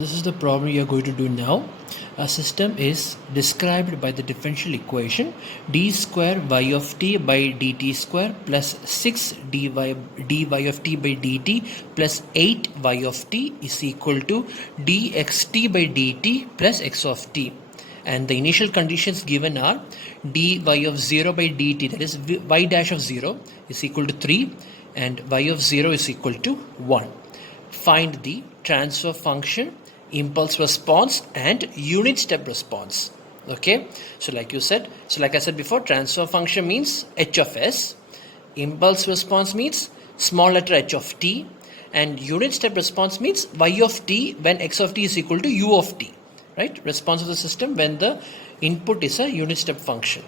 This is the problem you are going to do now. A system is described by the differential equation d square y of t by dt square plus 6 dy of t by dt plus 8 y of t is equal to dxt by dt plus x of t. And the initial conditions given are dy of 0 by dt, that is y dash of 0 is equal to 3 and y of 0 is equal to 1. Find the transfer function, impulse response and unit step response. Okay, so like I said before, transfer function means h of s, impulse response means small letter h of t, and unit step response means y of t when x of t is equal to u of t, right? Response of the system when the input is a unit step function.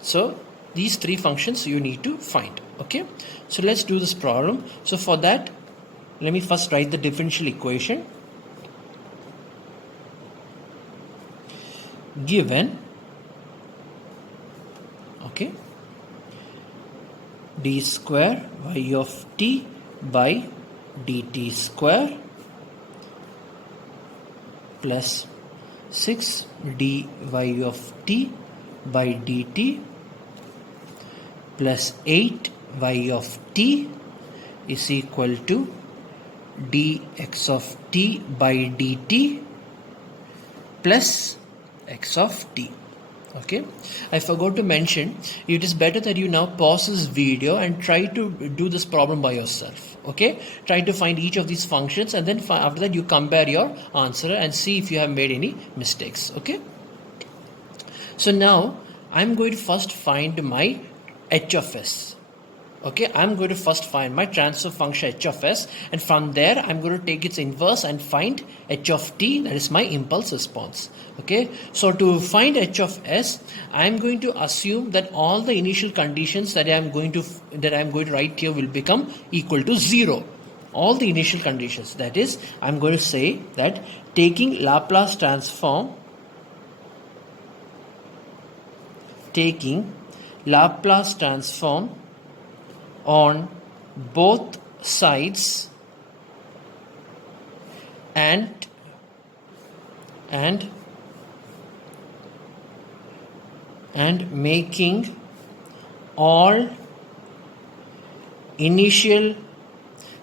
So these three functions you need to find. Okay, so let's do this problem. So for that, let me first write the differential equation. Given, okay, d square y of t by dt square plus 6 dy of t by dt plus 8 y of t is equal to dx of t by dt plus x of t. Okay, I forgot to mention, it is better that you now pause this video and try to do this problem by yourself. Okay, try to find each of these functions and then after that you compare your answer and see if you have made any mistakes. Okay, so now I'm going to first find my h of s. Okay, I'm going to first find my transfer function h of s, and from there I'm going to take its inverse and find h of t, that is my impulse response. Okay, so to find h of s, I'm going to assume that all the initial conditions that I'm going to write here will become equal to 0. All the initial conditions, that is, I'm going to say that taking Laplace transform on both sides and making all initial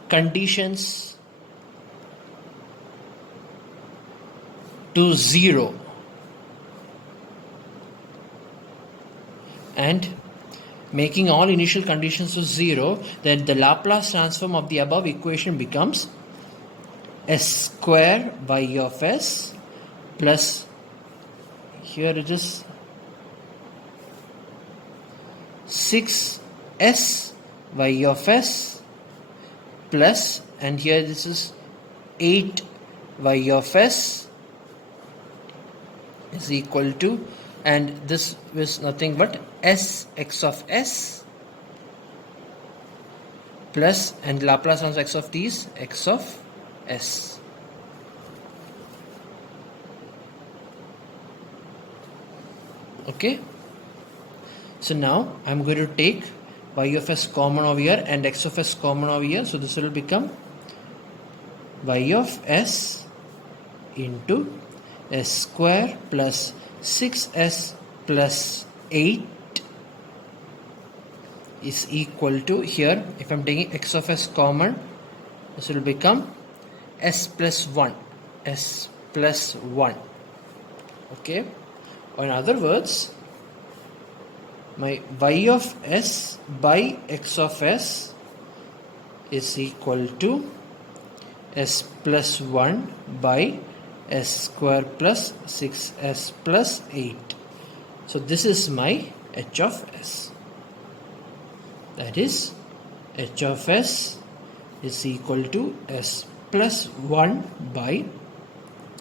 conditions to 0 and making all initial conditions to 0, then the Laplace transform of the above equation becomes s square y of s plus, here it is 6s y of s plus, and here this is 8 y of s is equal to, and this is nothing but s x of s plus, and Laplace transform x of t is x of s. Okay, so now I'm going to take y of s common over here and x of s common over here, so this will become y of s into s square plus 6s plus 8 is equal to, here if I'm taking x of s common, this will become s plus 1. Okay, or in other words, my y of s by x of s is equal to s plus 1 by s square plus 6s plus 8. So this is my h of s. That is, h of s is equal to s plus 1 by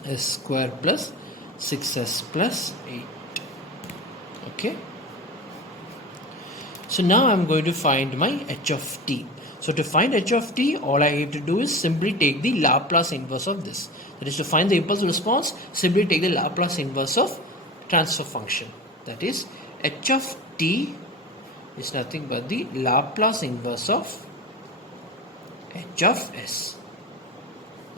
s square plus 6s plus 8. Okay, so now I'm going to find my h of t. So to find h of t, all I have to do is simply take the Laplace inverse of this. That is, to find the impulse response, simply take the Laplace inverse of transfer function. That is, h of t is nothing but the Laplace inverse of h of s.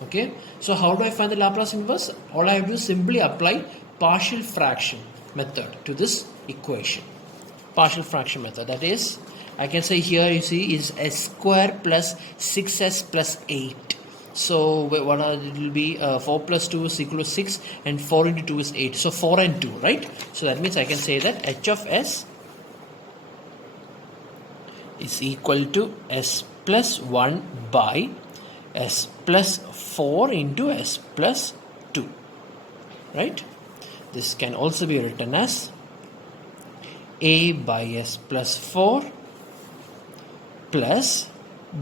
Okay, so how do I find the Laplace inverse? All I have to do is simply apply partial fraction method to this equation. Partial fraction method, that is, I can say here you see is s square plus 6s plus 8. So what it will be 4 plus 2 is equal to 6 and 4 into 2 is 8. So 4 and 2, right? So that means I can say that h of s is equal to s plus 1 by s plus 4 into s plus 2, right? This can also be written as a by s plus 4 plus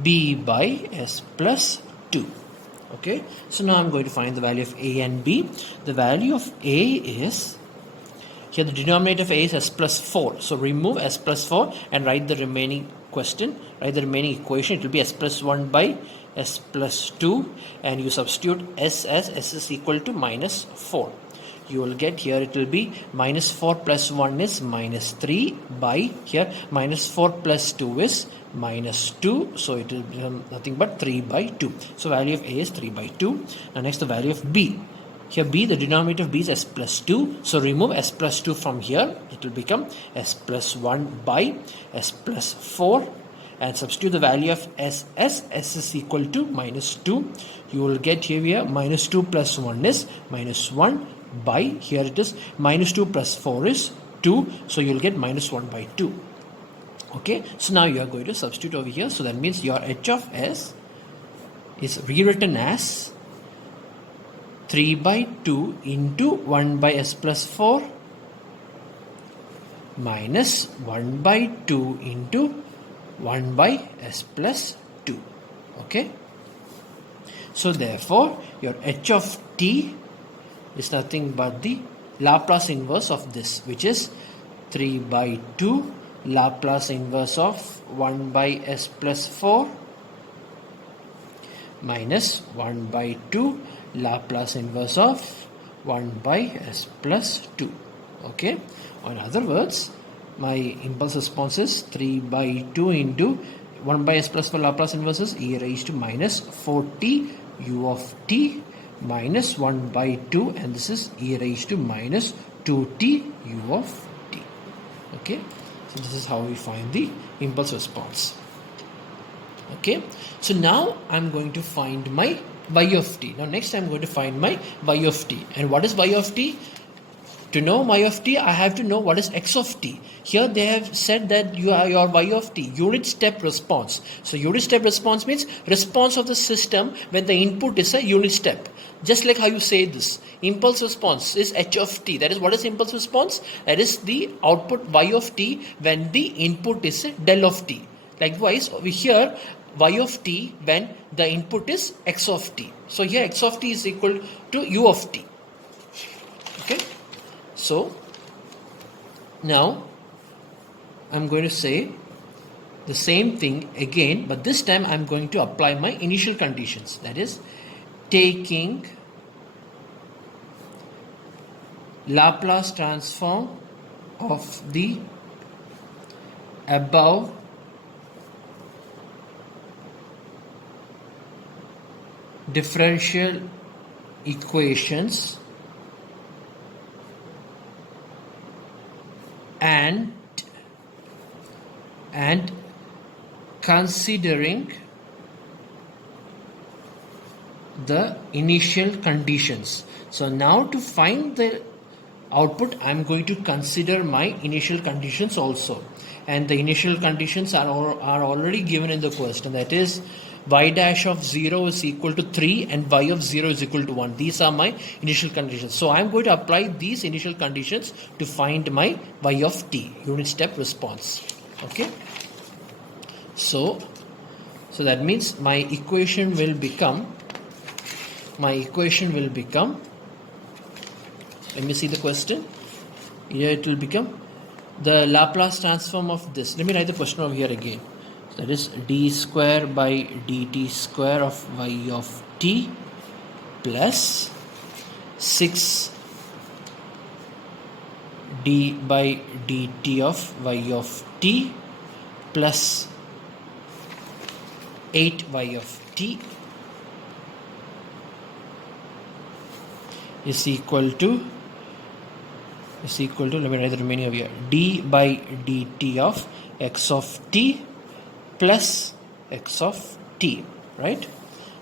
b by s plus 2. Okay, so now I'm going to find the value of a and b. The value of a is, here the denominator of a is s plus 4. So remove s plus 4 and write the remaining equation. It will be s plus 1 by s plus 2, and you substitute s as s is equal to minus 4. You will get here it will be minus 4 plus 1 is minus 3 by here minus 4 plus 2 is minus 2. So it will become nothing but 3 by 2. So value of a is 3 by 2. Now next the value of b. Here b, the denominator of b is s plus 2. So remove s plus 2 from here. It will become s plus 1 by s plus 4. And substitute the value of s as s is equal to minus 2. You will get here minus 2 plus 1 is minus 1 by, here it is minus 2 plus 4 is 2. So you will get minus 1 by 2. Okay, so now you are going to substitute over here. So that means your h of s is rewritten as 3 by 2 into 1 by s plus 4 minus 1 by 2 into 1 by s plus 2. Okay, so therefore your h of t is nothing but the Laplace inverse of this, which is 3 by 2 Laplace inverse of 1 by s plus 4 minus 1 by 2 Laplace inverse of 1 by s plus 2. Okay, or in other words, my impulse response is 3 by 2 into 1 by s plus 4 Laplace inverse is e raised to minus 4t u of t minus 1 by 2, and this is e raised to minus 2t u of t. Okay, so this is how we find the impulse response. Okay, so now I'm going to find my y of t. Now next I'm going to find my y of t. And what is y of t? To know y of t, I have to know what is x of t. Here they have said that your y of t, unit step response. So unit step response means response of the system when the input is a unit step. Just like how you say this, impulse response is h of t. That is, what is impulse response? That is the output y of t when the input is a del of t. Likewise, over here y of t when the input is x of t. So here x of t is equal to u of t. Okay. So now I'm going to say the same thing again, but this time I'm going to apply my initial conditions. That is, taking Laplace transform of the above differential equations and considering the initial conditions. So now to find the output, I am going to consider my initial conditions also, and the initial conditions are already given in the question. That is, y dash of 0 is equal to 3 and y of 0 is equal to 1. These are my initial conditions. So I am going to apply these initial conditions to find my y of t, unit step response. Okay, so that means my equation will become, let me see the question. Here it will become the Laplace transform of this. Let me write the question over here again. That is d square by dt square of y of t plus 6 d by dt of y of t plus 8 y of t is equal to, let me write the remaining over here, d by dt of x of t plus x of t, right?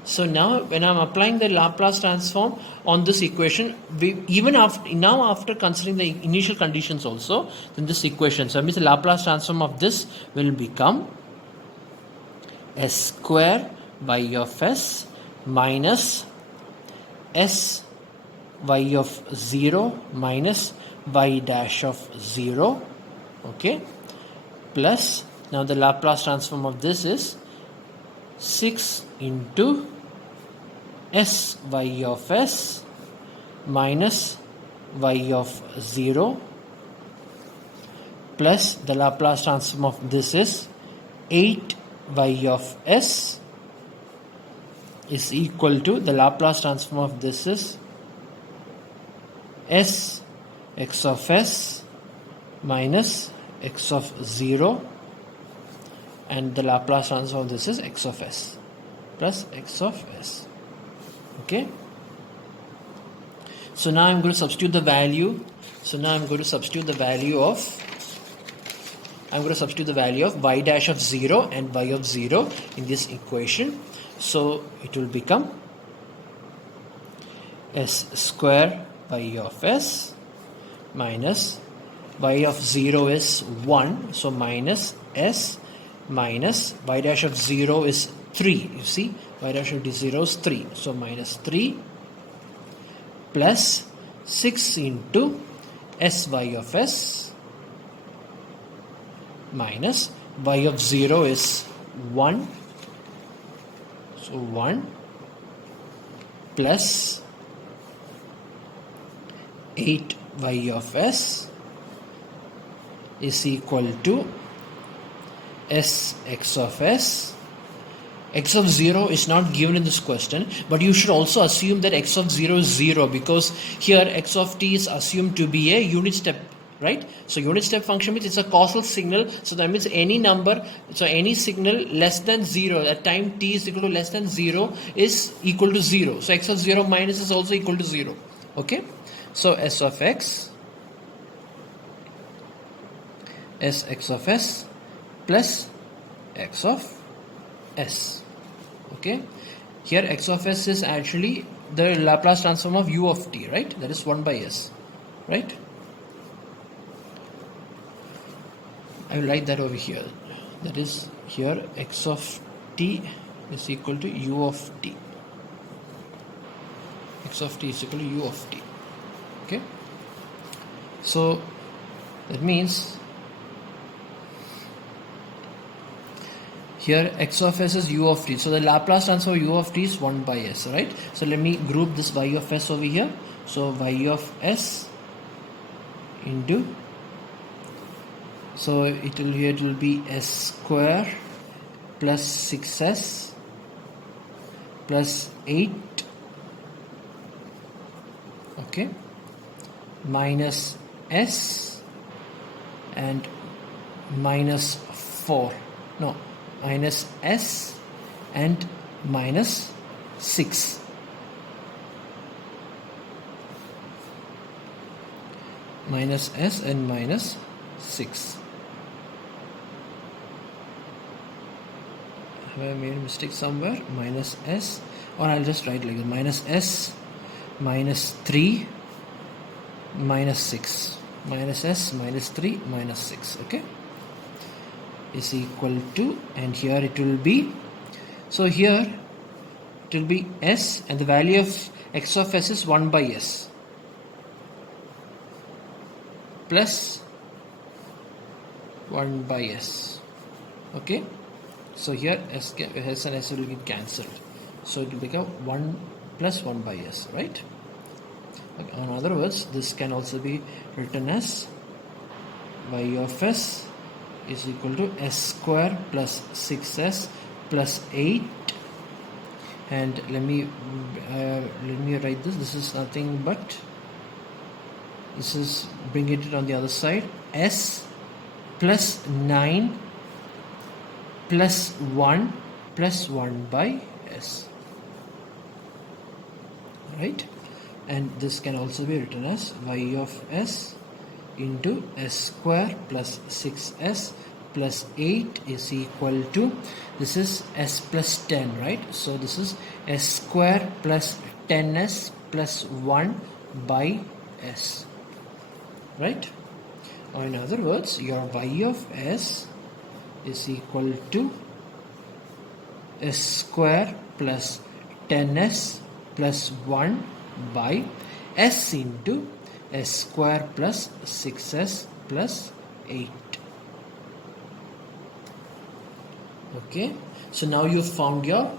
So now when I'm applying the Laplace transform on this equation, even after considering the initial conditions also, then this equation, so that means the Laplace transform of this will become s square y of s minus s y of 0 minus y dash of 0, okay, plus, now the Laplace transform of this is 6 into s y of s minus y of 0 plus the Laplace transform of this is 8 y of s is equal to, the Laplace transform of this is s x of s minus x of 0, and the Laplace transform of this is x of s plus x of s. Okay, so now I'm going to substitute the value. So now I'm going to substitute the value of y dash of 0 and y of 0 in this equation. So it will become s square y of s minus y of 0 is 1, so minus s minus y dash of 0 is 3. You see, y dash of 0 is 3, so minus 3 plus 6 into sy of s minus y of 0 is 1, so 1 plus 8 y of s is equal to s x of s. X of 0 is not given in this question, but you should also assume that x of 0 is 0, because here x of t is assumed to be a unit step, right? So unit step function means it's a causal signal, so that means any number, so any signal less than 0 at time t is equal to less than 0 is equal to 0. So x of 0 minus is also equal to 0. Okay, so s of x of s plus x of s. Okay, here x of s is actually the Laplace transform of u of t, right? That is 1 by s, right? I will write that over here. That is, here x of t is equal to u of t. X of t is equal to u of t. Okay, so that means here x of s is u of t, so the Laplace transform of u of t is 1 by s, right? So let me group this y of s over here. So y of s into, so it will be s square plus 6s plus 8, okay, minus s and minus 4, no, minus s and minus 6. Minus s and minus 6. Have I made a mistake somewhere? Minus s, or I'll just write like this, minus s minus 3 minus 6, minus s minus 3 minus 6, okay, is equal to, and here it will be, so here it will be s, and the value of x of s is 1 by s plus 1 by s, okay, so here s and s will get cancelled, so it will become 1 plus 1 by s, right? Okay, in other words, this can also be written as y of s is equal to s square plus 6s plus 8, and let me write this. This is nothing but, this is bringing it on the other side, s plus 9 plus 1 plus 1 by s, right? and this can also be written as y of s into s square plus 6s plus 8 is equal to, this is s plus 10, right? So this is s square plus 10s plus 1 by s, right? Or in other words, your y of s is equal to s square plus 10s plus 1 by s into s square plus 6s plus 8. Okay, so now you found your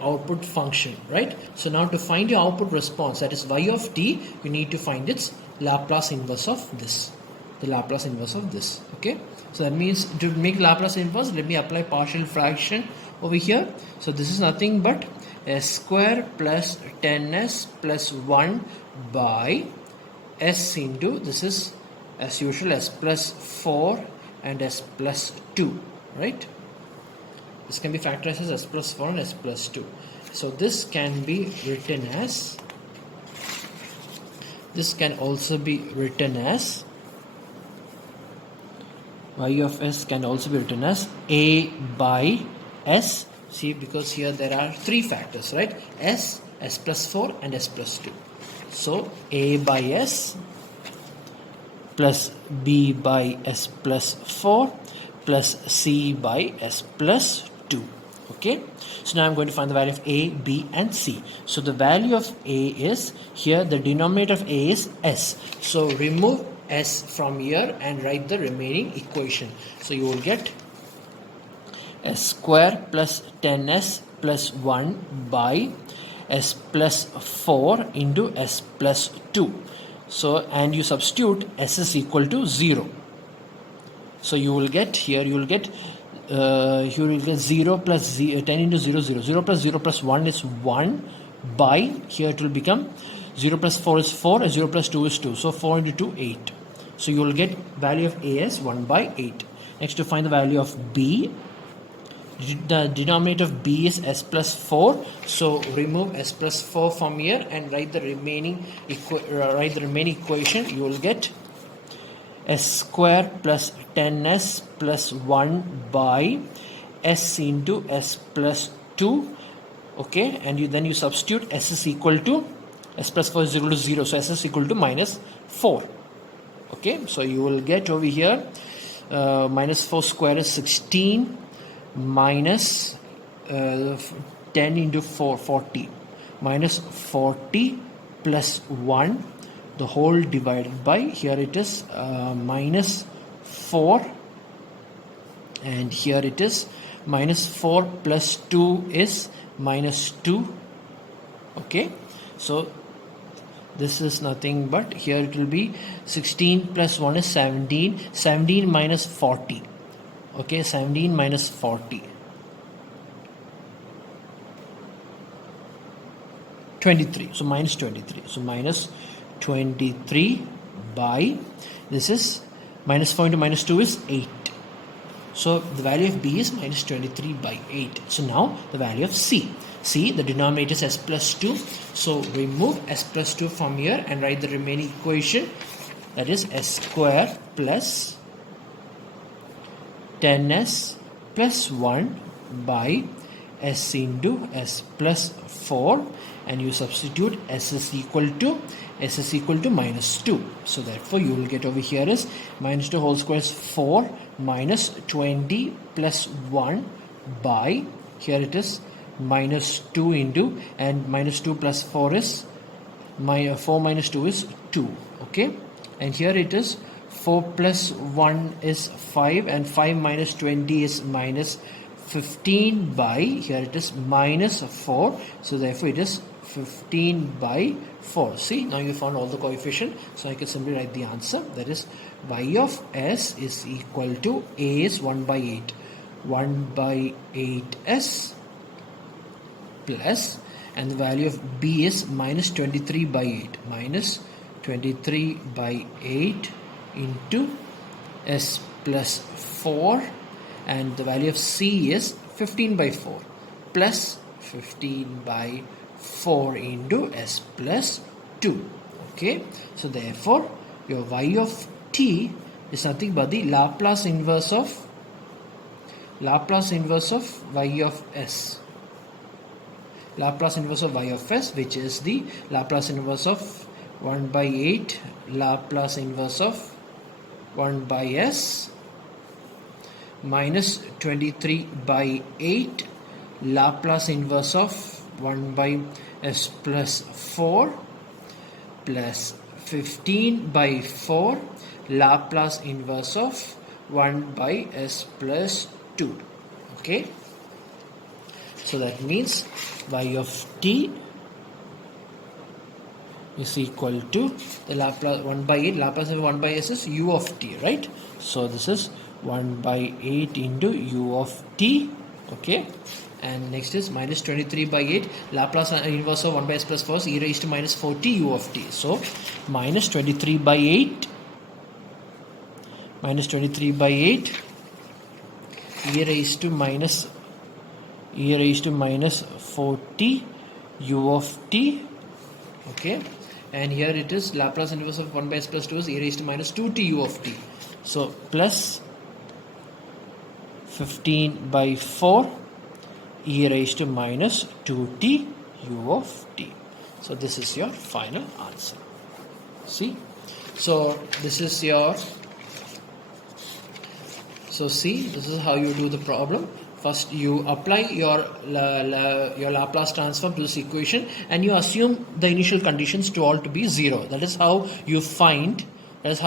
output function, right? So now to find your output response, that is y of t, you need to find its Laplace inverse of this, the Laplace inverse of this. Okay, so that means to make Laplace inverse, let me apply partial fraction over here. So this is nothing but s square plus 10s plus 1 by s into, this is as usual s plus 4 and s plus 2, right? This can be factorized as s plus 4 and s plus 2. So this can be written as, this can also be written as, y of s can also be written as a by s. See, because here there are three factors, right? S, s plus 4 and s plus 2. So a by s plus b by s plus 4 plus c by s plus 2. Okay, so now I'm going to find the value of a, b and c. So the value of a is, here the denominator of a is s, so remove s from here and write the remaining equation. So you will get s square plus 10s plus 1 by s plus 4 into s plus 2. So, and you substitute s is equal to 0. So you will get here, you will get 0 plus 10 into 0, 0. 0 plus 0 plus 1 is 1 by, here it will become 0 plus 4 is 4 and 0 plus 2 is 2. So 4 into 2, 8. So you will get value of a as 1 by 8. Next, to find the value of b, the denominator of b is s plus 4. So remove s plus 4 from here and write the remaining equation. You will get s square plus 10s plus 1 by s into s plus 2. Okay, and then you substitute s is equal to, s plus 4 is equal to 0, so s is equal to minus 4. Okay, so you will get over here minus 4 square is 16 minus 10 into 4, 40, minus 40 plus 1, the whole divided by, here it is minus 4, and here it is minus 4 plus 2 is minus 2. Okay, so this is nothing but, here it will be 16 plus 1 is 17, 17 minus 40. Okay, 17 minus 40, 23. So minus 23. So minus 23 by, this is minus 4 into minus 2 is 8. So the value of b is minus 23 by 8. So now the value of c. C, the denominator is s plus 2. So remove s plus 2 from here and write the remaining equation. That is s square plus 10s plus 1 by s into s plus 4, and you substitute s is equal to minus 2. So therefore you will get over here is minus 2 whole square is 4 minus 20 plus 1 by, here it is minus 2 into, and minus 2 plus 4 is 4 minus 2 is 2. Okay, and here it is 4 plus 1 is 5, and 5 minus 20 is minus 15 by, here it is minus 4. So therefore it is 15 by 4. See, now you found all the coefficient. So I can simply write the answer. That is y of s is equal to, a is 1 by 8. 1 by 8s plus, and the value of b is minus 23 by 8. Minus 23 by 8 into s plus 4, and the value of c is 15 by 4 plus 15 by 4 into s plus 2. Okay, so therefore your y of t is nothing but the Laplace inverse of y of s. Laplace inverse of y of s, which is the Laplace inverse of 1 by 8 Laplace inverse of 1 by s minus 23 by 8 Laplace inverse of 1 by s plus 4 plus 15 by 4 Laplace inverse of 1 by s plus 2. Okay, so that means y of t is equal to the Laplace 1 by 8 Laplace of 1 by s is u of t, right? So this is 1 by 8 into u of t. Okay, and next is minus 23 by 8 Laplace inverse of 1 by s plus 4 is e raised to minus 40 u of t. So minus 23 by 8 e raised to minus 40 u of t. Okay, and here it is Laplace inverse of 1 by s plus 2 is e raised to minus 2t u of t. So plus 15 by 4 e raised to minus 2t u of t. So this is your final answer. See, so this is your, so see, this is how you do the problem. First you apply your Laplace transform to this equation and you assume the initial conditions to all to be 0. That is how you find h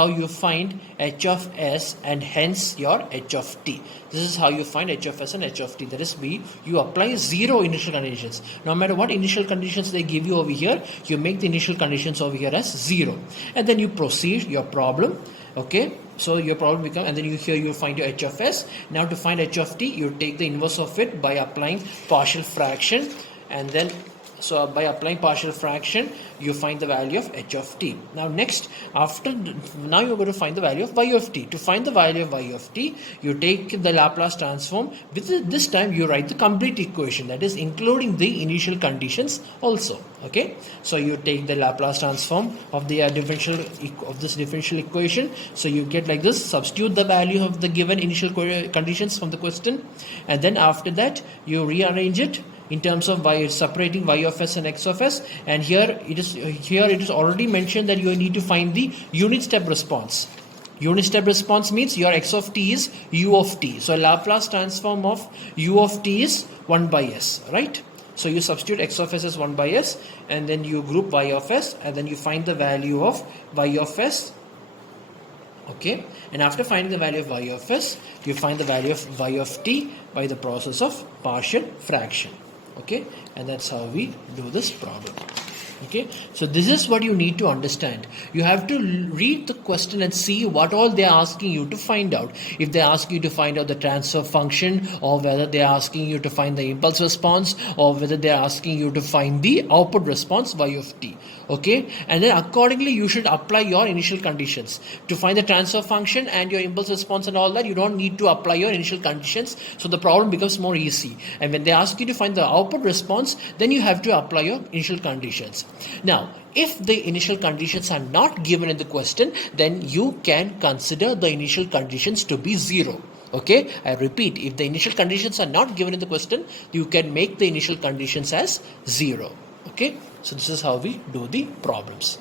of s and hence your h of t. This is how you find h of s and h of t. That is, you apply 0 initial conditions. No matter what initial conditions they give you over here, you make the initial conditions over here as 0. And then you proceed your problem. Okay, so your problem becomes, and then you find your h of s. Now to find h of t, you take the inverse of it by applying partial fraction, and then so by applying partial fraction you find the value of h of t. Now next, now you're going to find the value of y of t. To find the value of y of t, you take the Laplace transform. With this time you write the complete equation, that is including the initial conditions also. Okay, so you take the Laplace transform of the this differential equation. So you get like this: substitute the value of the given initial conditions from the question, and then after that you rearrange it in terms of separating y of s and x of s. And here it is already mentioned that you need to find the unit step response. Unit step response means your x of t is u of t. So Laplace transform of u of t is 1 by s, right? So you substitute x of s as 1 by s, and then you group y of s, and then you find the value of y of s. Okay, and after finding the value of y of s, you find the value of y of t by the process of partial fraction. Okay, and that's how we do this problem. Okay, so this is what you need to understand. You have to read the question and see what all they are asking you to find out. If they ask you to find out the transfer function, or whether they are asking you to find the impulse response, or whether they are asking you to find the output response y of t. Okay, and then accordingly you should apply your initial conditions. To find the transfer function and your impulse response and all that, you don't need to apply your initial conditions, so the problem becomes more easy. And when they ask you to find the output response, then you have to apply your initial conditions. Now, if the initial conditions are not given in the question, then you can consider the initial conditions to be 0. Okay, I repeat, if the initial conditions are not given in the question, you can make the initial conditions as 0. Okay, so this is how we do the problems.